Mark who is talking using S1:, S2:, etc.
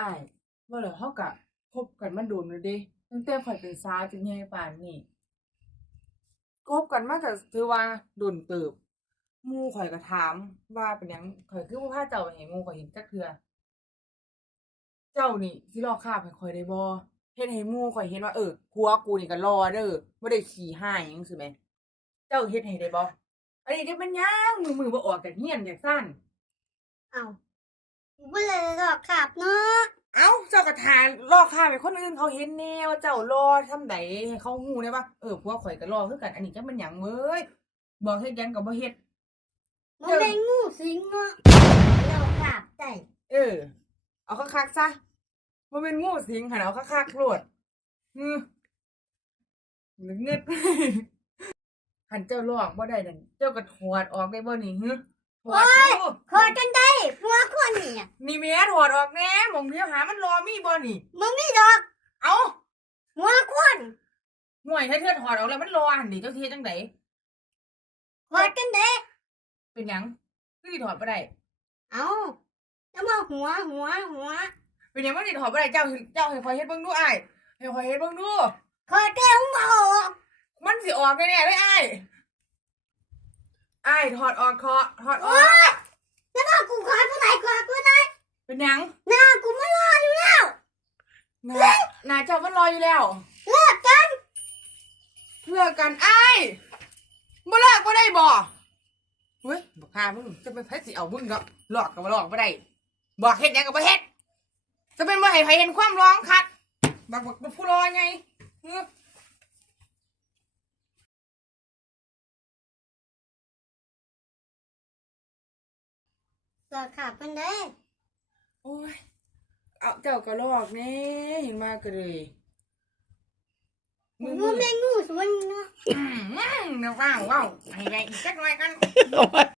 S1: อ้ายว่าแล้วเฮาก็คบกันมาโดนแล้วเด้ตั้งแต่ข่อยเป็นสาวจนใหญ่ป่านนี้คบกันมาก็ถือว่าโดนเติบหมู่ข่อยก็ถามว่าเป็นหยังข่อยคือบ่พาเจ้าไปให้หมู่ข่อยเห็นจักเทื่อเจ้านี่สิลอกคราบให้ข่อยได้บ่เฮ็ดให้หมู่ข่อยเห็นว่าเออผัวกูนี่ก็รอเด้อบ่ได้ขี้ห้ายหยังซี้แหมเจ้าเฮ็ดให้ได้บ่อันนี้จะเป็นหยังมือมือบ่ออกจากเฮียนจากซ่าน
S2: เอา บ่เลยหรอกครับเนาะ
S1: เอ้าเจ้ากระทานลอกข้าไปคนอื่นเขาเห็นแน่ว่าเจ้ารอทำไดให้เขาฮู้ได้ว่าเออพวกข่อยก็รอคือกัน อันนี้จังมันหยังเว้ยบอกเฮ็ดหยังก็บ่เฮ็ด
S2: มันเป็นงูสิงเนาะเราครับได้
S1: เออ เอาคักๆซะบ่เป็นงูสิงหั่นเอาคักๆโลดอือเงึดหันเจ้าลอกบ่ได้นั่นเจ้าก็ถอดออกได้บ่นี่ฮึถอดดู
S2: ขอกันได้หัว คนนี่น่ะ
S1: นี่แม่ถอดออกแน่หม่องเดียวหามันรอมีบ่นี่
S2: มันมีดอก
S1: เอ้า
S2: หัวคน
S1: ห่วยถ้าเธอถอดออกแล้วมันรอหั่นนี่เจ้าเทียจังได
S2: ขอกันได้
S1: เป็นหยังคือสิถอดบ่ได้
S2: เอาแล้วมาหัวหัวหัว
S1: เป็นหยังมันสิถอดบ่ได้เจ้าเจ้าให้คอยเฮ็ดเบิ่งดูอ้ายให้คอยเฮ็ดเบิ่งดู
S2: ขอแก้วมาออก
S1: มันสิออกแน่ๆเลยอ้ายอ้ายถอดออกเคาะถอดออ
S2: โอ๊
S1: ก
S2: ยแล้วก็กูขอผู้ใดขอผู้ใด
S1: เป็นหยัง
S2: หน้ากูไม่รออยู่แล้ว
S1: หนาหนาเจ้ามันรออยู่แล้ว
S2: เลิกกัน
S1: เลิกกันอ้ายบ่เลิกบ่ได้บ่เฮ้ยบ่ฆ่ามึงจะเป็นไผสิเอามึงก็หลอกก็บ่หลอกบ่ได้บอกเฮ็ดหยังก็บ่เฮ็ดจะเป็นบ่ให้ไผเห็นความร้องคัดบักบักบักผู้รอไงเฮ้อ
S2: เลิกขับกันได้
S1: โอ้ย เอาเจ้าก็ลอกแน่เห็นมากเลย
S2: มึงว่าแม่งูสวนเนาะ
S1: อืมอืมเดี๋ยวว้าวว้าวให้ไงอีกสักหน่อยกัน